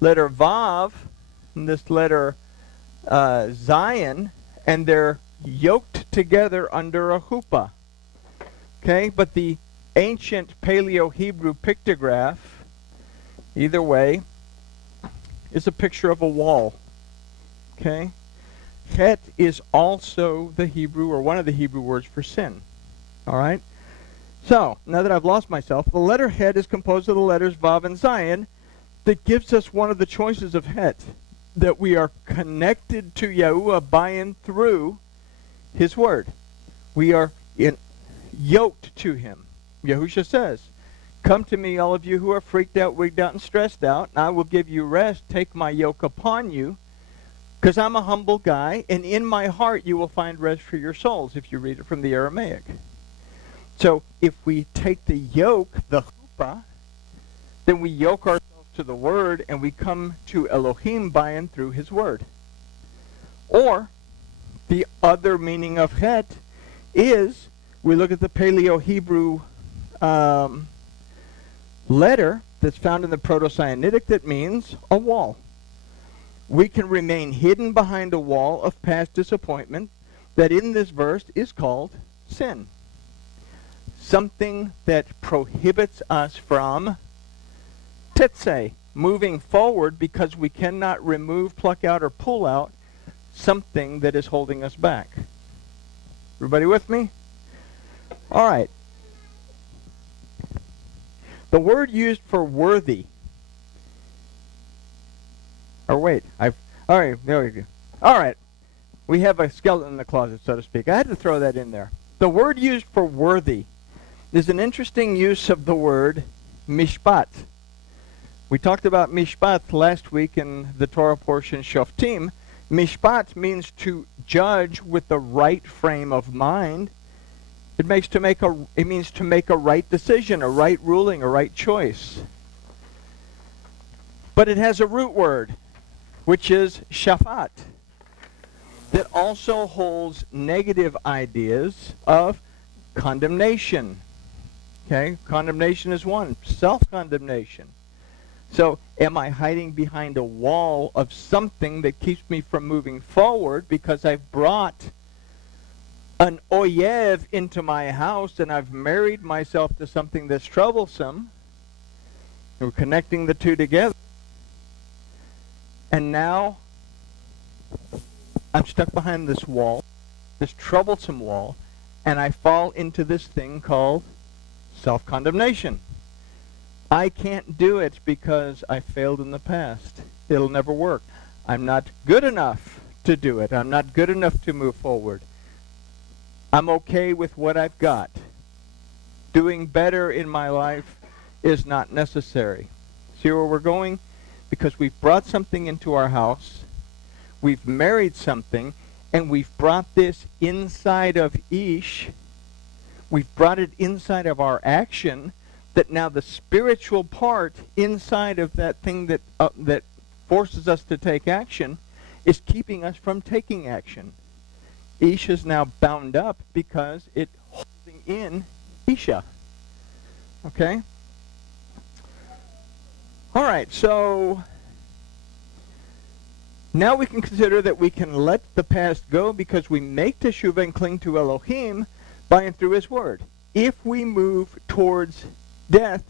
letter Vav, and this letter Zion, and they're yoked together under a chuppah. Okay, but the ancient Paleo-Hebrew pictograph, either way, is a picture of a wall. Okay? Het is also the Hebrew, or one of the Hebrew words for sin. All right? So, now that I've lost myself, the letter Het is composed of the letters Vav and Zion that gives us one of the choices of Het, that we are connected to Yahuwah by and through His Word. We are yoked to Him. Yahusha says, "Come to me, all of you who are freaked out, wigged out, and stressed out, and I will give you rest. Take my yoke upon you, because I'm a humble guy, and in my heart you will find rest for your souls," if you read it from the Aramaic. So if we take the yoke, the chuppah, then we yoke ourselves to the Word, and we come to Elohim by and through His Word. Or, the other meaning of Het is, we look at the Paleo-Hebrew letter that's found in the Proto-Sinaitic that means a wall. We can remain hidden behind a wall of past disappointment that in this verse is called sin. Something that prohibits us from Tetzei, moving forward, because we cannot remove, pluck out, or pull out something that is holding us back. Everybody with me? All right. The word used for worthy. Or wait, all right, there we go. All right. We have a skeleton in the closet, so to speak. I had to throw that in there. The word used for worthy is an interesting use of the word mishpat. We talked about mishpat last week in the Torah portion Shoftim. Mishpat means to judge with the right frame of mind. It means to make a right decision, a right ruling, a right choice. But it has a root word, which is shafat, that also holds negative ideas of condemnation. Okay? Condemnation is one. Self-condemnation. So, am I hiding behind a wall of something that keeps me from moving forward because I've brought an oyev into my house and I've married myself to something that's troublesome? We're connecting the two together. And now I'm stuck behind this wall, this troublesome wall, and I fall into this thing called self-condemnation. I can't do it because I failed in the past. It'll never work. I'm not good enough to do it. I'm not good enough to move forward. I'm okay with what I've got. Doing better in my life is not necessary. See where we're going? Because we've brought something into our house, we've married something, and we've brought this inside of Ish. We've brought it inside of our action, that now the spiritual part inside of that thing that that forces us to take action is keeping us from taking action. Ish is now bound up because it's holding in Isha. Okay? All right, so now we can consider that we can let the past go because we make teshuvah and cling to Elohim by and through His Word. If we move towards death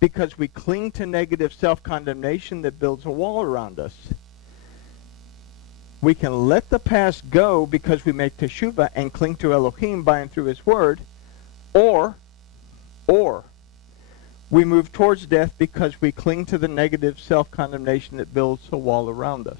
because we cling to negative self-condemnation that builds a wall around us, we can let the past go because we make teshuvah and cling to Elohim by and through His Word, or we move towards death because we cling to the negative self-condemnation that builds a wall around us.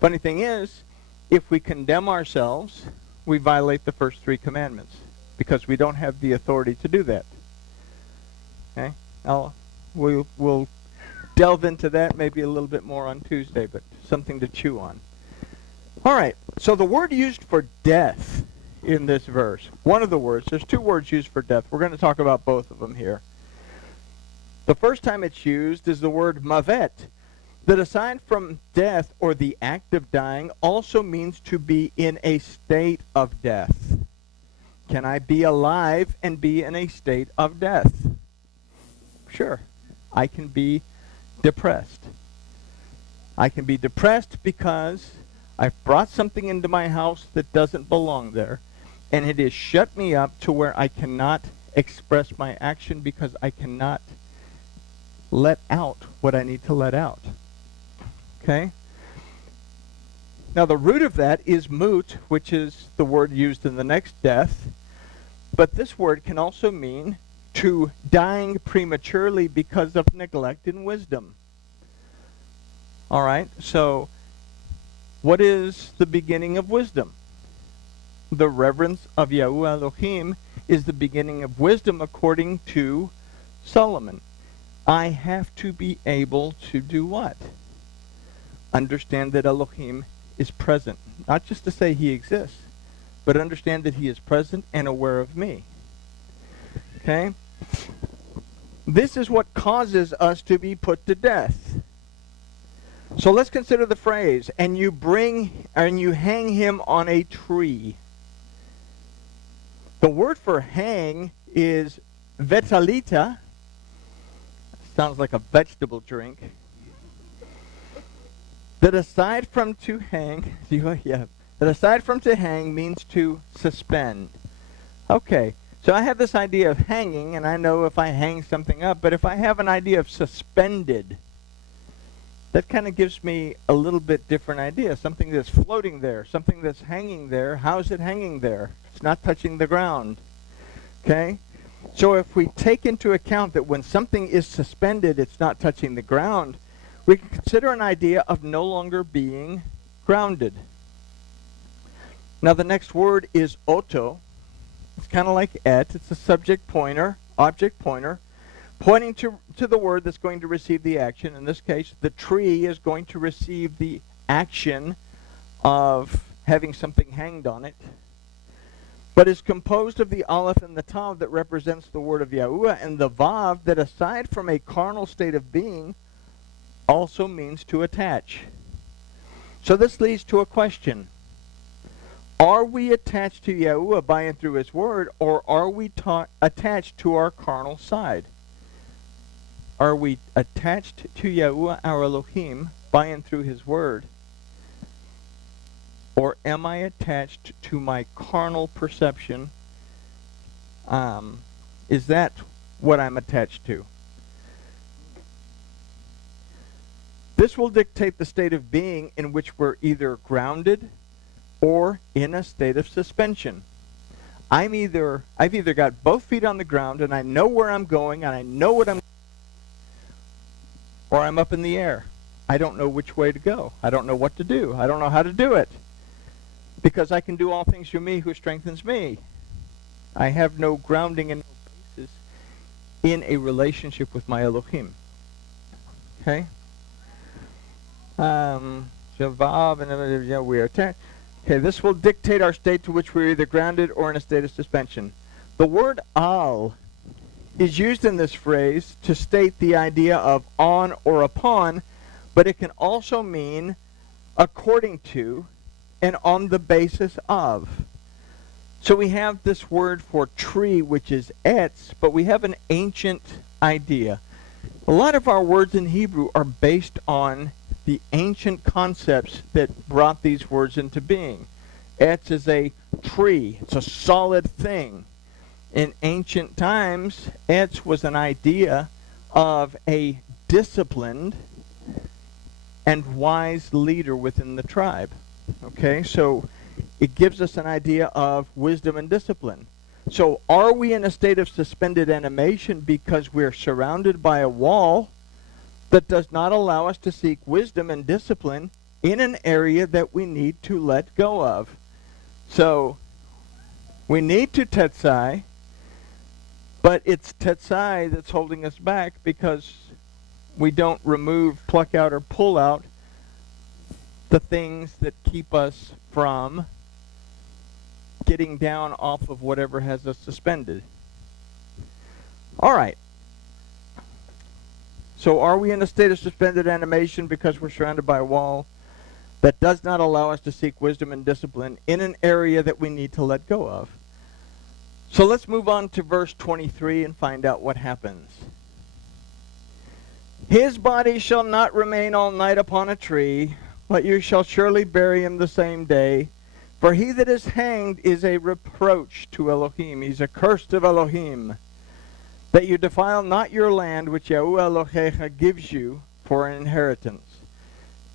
Funny thing is, if we condemn ourselves, we violate the first 3 commandments because we don't have the authority to do that. Okay? We'll delve into that maybe a little bit more on Tuesday, but something to chew on. All right, so the word used for death in this verse, one of the words, there's 2 words used for death. We're going to talk about both of them here. The first time it's used is the word mavet, that aside from death or the act of dying, also means to be in a state of death. Can I be alive and be in a state of death? Sure, I can be depressed. I can be depressed because I've brought something into my house that doesn't belong there, and it has shut me up to where I cannot express my action because I cannot let out what I need to let out. Okay? Now the root of that is mut, which is the word used in the next death, but this word can also mean to dying prematurely because of neglect and wisdom. All right, so what is the beginning of wisdom? The reverence of Seh HaElohim is the beginning of wisdom according to Solomon. I have to be able to do what? Understand that Elohim is present. Not just to say he exists, but understand that he is present and aware of me. Okay? This is what causes us to be put to death. So let's consider the phrase, and you hang him on a tree. The word for hang is vetalita. Sounds like a vegetable drink. That aside from to hang means to suspend. Okay, so I have this idea of hanging, and I know if I hang something up, but if I have an idea of suspended, that kind of gives me a little bit different idea. Something that's floating there, something that's hanging there. How is it hanging there? It's not touching the ground. Okay? So if we take into account that when something is suspended, it's not touching the ground, we can consider an idea of no longer being grounded. Now the next word is oto. It's kind of like et. It's a subject pointer, object pointer, pointing to the word that's going to receive the action. In this case, the tree is going to receive the action of having something hanged on it, but is composed of the aleph and the tav that represents the word of Yahuwah, and the vav that, aside from a carnal state of being, also means to attach. So this leads to a question. Are we attached to Yahuwah by and through his word, or are we attached to our carnal side? Are we attached to Yahuwah our Elohim by and through his word, or am I attached to my carnal perception? Is that what I'm attached to? This will dictate the state of being in which we're either grounded or in a state of suspension. I've either got both feet on the ground and I know where I'm going and I know what I'm, or I'm up in the air. I don't know which way to go. I don't know what to do. I don't know how to do it. Because I can do all things through me who strengthens me. I have no grounding and no basis in a relationship with my Elohim. Okay? We are attached. Okay, this will dictate our state to which we're either grounded or in a state of suspension. The word al is used in this phrase to state the idea of on or upon, but it can also mean according to and on the basis of. So we have this word for tree, which is etz, but we have an ancient idea. A lot of our words in Hebrew are based on the ancient concepts that brought these words into being. Etz is a tree. It's a solid thing. In ancient times, etz was an idea of a disciplined and wise leader within the tribe. Okay, so it gives us an idea of wisdom and discipline. So are we in a state of suspended animation because we're surrounded by a wall that does not allow us to seek wisdom and discipline in an area that we need to let go of? So we need to Tetzei, but it's Tetzei that's holding us back because we don't remove, pluck out, or pull out the things that keep us from getting down off of whatever has us suspended. All right. So are we in a state of suspended animation because we're surrounded by a wall that does not allow us to seek wisdom and discipline in an area that we need to let go of? So let's move on to verse 23 and find out what happens. His body shall not remain all night upon a tree, but you shall surely bury him the same day. For he that is hanged is a reproach to Elohim. He's accursed of Elohim. That you defile not your land which Yahuwah Elohecha gives you for an inheritance.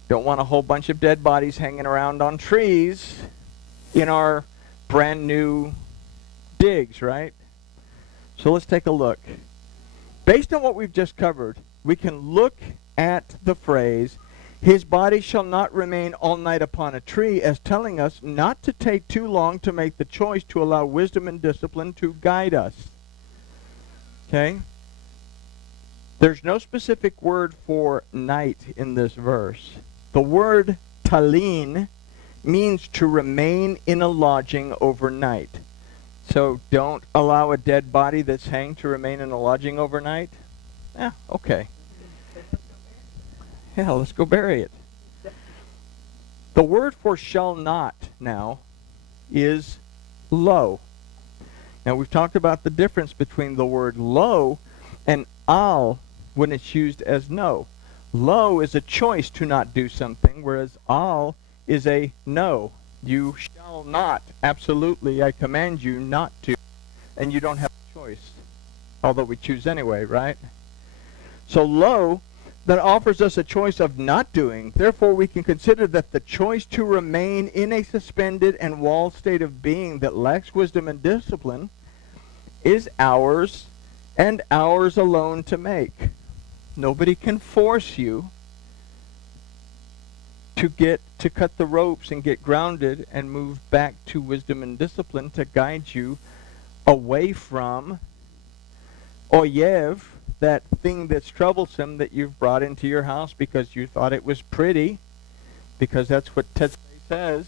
Don't want a whole bunch of dead bodies hanging around on trees in our brand new digs, right? So let's take a look. Based on what we've just covered, we can look at the phrase, his body shall not remain all night upon a tree, as telling us not to take too long to make the choice to allow wisdom and discipline to guide us. Okay? There's no specific word for night in this verse. The word talin means to remain in a lodging overnight. So don't allow a dead body that's hanged to remain in a lodging overnight? Yeah, okay. Yeah, let's go bury it. The word for shall not now is lo. Now we've talked about the difference between the word lo and al when it's used as no. Lo is a choice to not do something, whereas al is a no. You shall not. Absolutely, I command you not to. And you don't have a choice. Although we choose anyway, right? So lo, that offers us a choice of not doing. Therefore, we can consider that the choice to remain in a suspended and walled state of being that lacks wisdom and discipline is ours and ours alone to make. Nobody can force you to cut the ropes and get grounded and move back to wisdom and discipline to guide you away from oyev, that thing that's troublesome that you've brought into your house because you thought it was pretty, because that's what Tetzei says.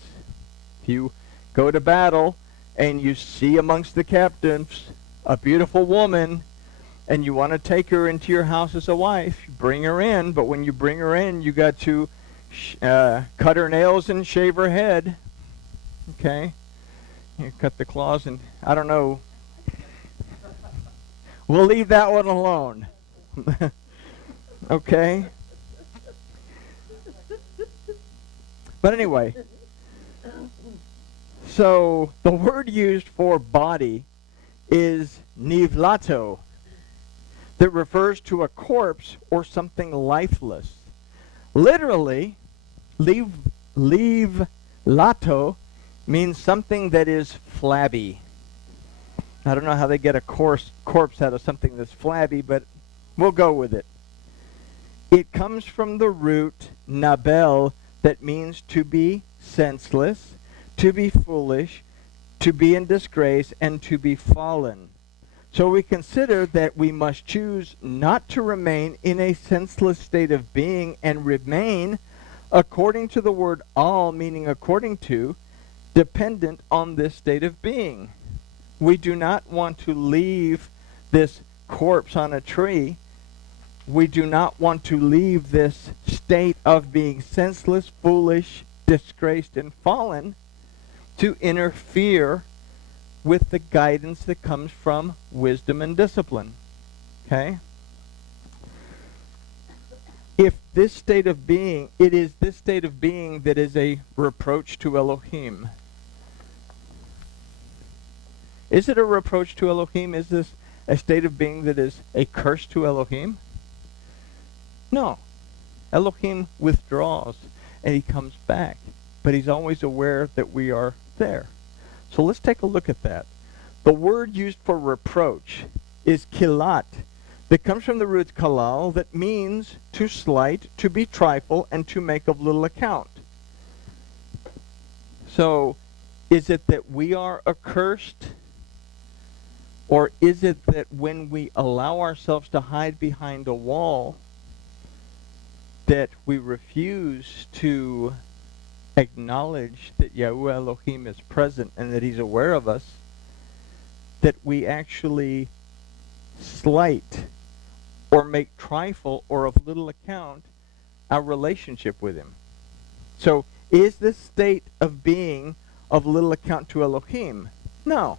If you go to battle and you see amongst the captives a beautiful woman and you want to take her into your house as a wife, you bring her in, but when you bring her in, you got to cut her nails and shave her head. Okay? You cut the claws and, I don't know. We'll leave that one alone. Okay? But anyway, so the word used for body is nivlato, that refers to a corpse or something lifeless. Literally, livlato means something that is flabby. I don't know how they get a corpse out of something that's flabby, but we'll go with it. It comes from the root nabel, that means to be senseless, to be foolish, to be in disgrace, and to be fallen. So we consider that we must choose not to remain in a senseless state of being and remain, according to the word al, meaning according to, dependent on this state of being. We do not want to leave this corpse on a tree. We do not want to leave this state of being senseless, foolish, disgraced, and fallen to interfere with the guidance that comes from wisdom and discipline. Okay? If this state of being, it is this state of being that is a reproach to Elohim. Is it a reproach to Elohim? Is this a state of being that is a curse to Elohim? No. Elohim withdraws and he comes back. But he's always aware that we are there. So let's take a look at that. The word used for reproach is kilat, that comes from the root kalal, that means to slight, to be trifle, and to make of little account. So, is it that we are accursed? Or is it that when we allow ourselves to hide behind a wall, that we refuse to acknowledge that Yahuwah Elohim is present and that he's aware of us, that we actually slight or make trifle or of little account our relationship with him? So is this state of being of little account to Elohim? No.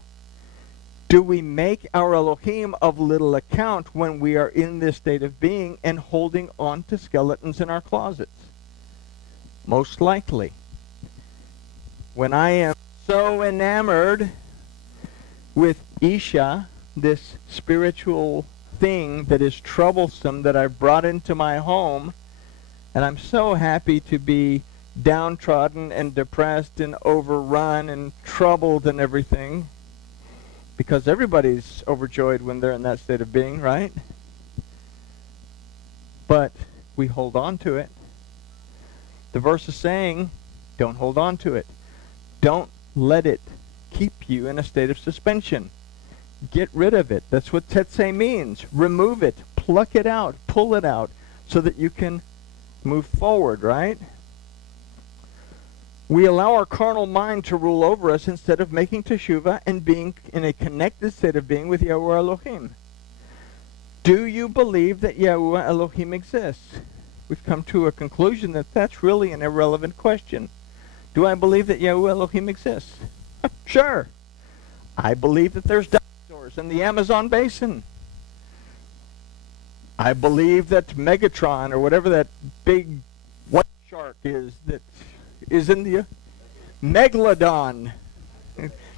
Do we make our Elohim of little account when we are in this state of being and holding on to skeletons in our closets? Most likely. When I am so enamored with Isha, this spiritual thing that is troublesome that I brought into my home, and I'm so happy to be downtrodden and depressed and overrun and troubled and everything, because everybody's overjoyed when they're in that state of being, right? But we hold on to it. The verse is saying, don't hold on to it. Don't let it keep you in a state of suspension. Get rid of it. That's what Tetzei means. Remove it. Pluck it out. Pull it out so that you can move forward, right? We allow our carnal mind to rule over us instead of making teshuvah and being in a connected state of being with Yahuwah Elohim. Do you believe that Yahuwah Elohim exists? We've come to a conclusion that that's really an irrelevant question. Do I believe that Yahuwah Elohim exists? Sure. I believe that there's dinosaurs in the Amazon basin. I believe that Megatron, or whatever that big white shark is that is in the Megalodon.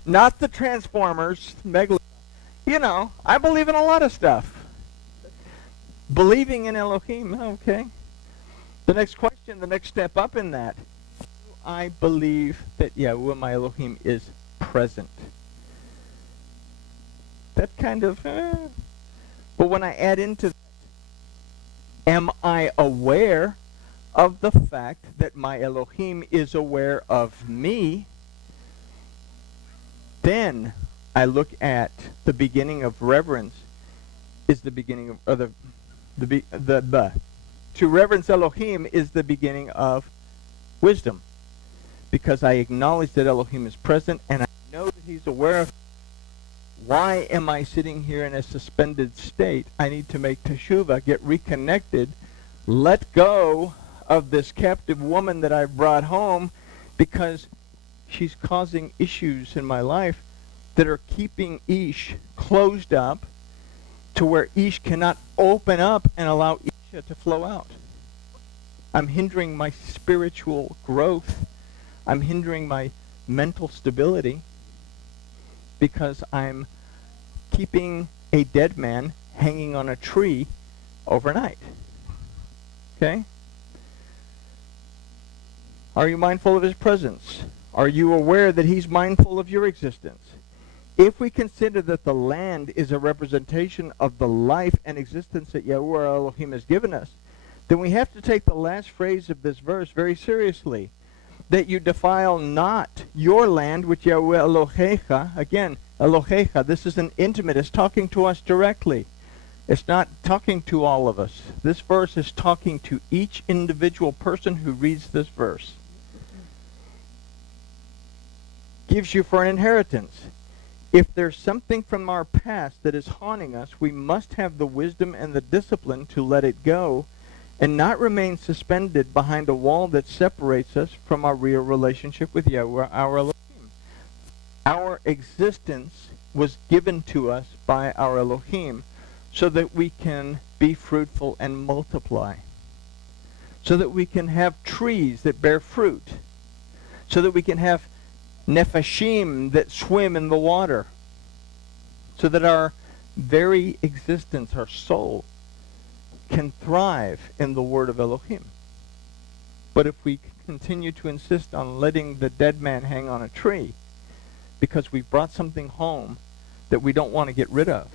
Not the Transformers, Megalodon. You know, I believe in a lot of stuff. Believing in Elohim, okay. The next question, the next step up in that. Do I believe that Yahuwah my Elohim is present? That kind of, but when I add into that, am I aware of the fact that my Elohim is aware of me? Then I look at the beginning of reverence is the beginning of, or to reverence Elohim is the beginning of wisdom, because I acknowledge that Elohim is present and I know that he's aware of me. Why am I sitting here in a suspended state? I need to make teshuvah, get reconnected, let go of this captive woman that I brought home, because she's causing issues in my life that are keeping Ish closed up to where Ish cannot open up and allow Isha to flow out. I'm hindering my spiritual growth. I'm hindering my mental stability because I'm keeping a dead man hanging on a tree overnight. Okay? Are you mindful of his presence? Are you aware that he's mindful of your existence? If we consider that the land is a representation of the life and existence that Yahuwah Elohim has given us, then we have to take the last phrase of this verse very seriously. That you defile not your land, which Yahuwah Elohecha, again, Elohecha, this is an intimate, it's talking to us directly. It's not talking to all of us. This verse is talking to each individual person who reads this verse. Gives you for an inheritance. If there's something from our past that is haunting us, we must have the wisdom and the discipline to let it go and not remain suspended behind a wall that separates us from our real relationship with Yahuwah, our Elohim. Our existence was given to us by our Elohim so that we can be fruitful and multiply, so that we can have trees that bear fruit, so that we can have nefashim that swim in the water, so that our very existence, our soul, can thrive in the word of Elohim. But if we continue to insist on letting the dead man hang on a tree because we brought something home that we don't want to get rid of,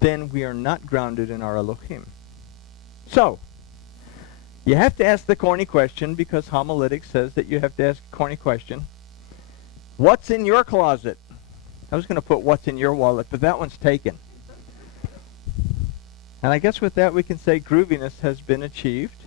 then we are not grounded in our Elohim. So, you have to ask the corny question, because homiletics says that you have to ask a corny question. What's in your closet? I was going to put what's in your wallet, but that one's taken. And I guess with that we can say grooviness has been achieved.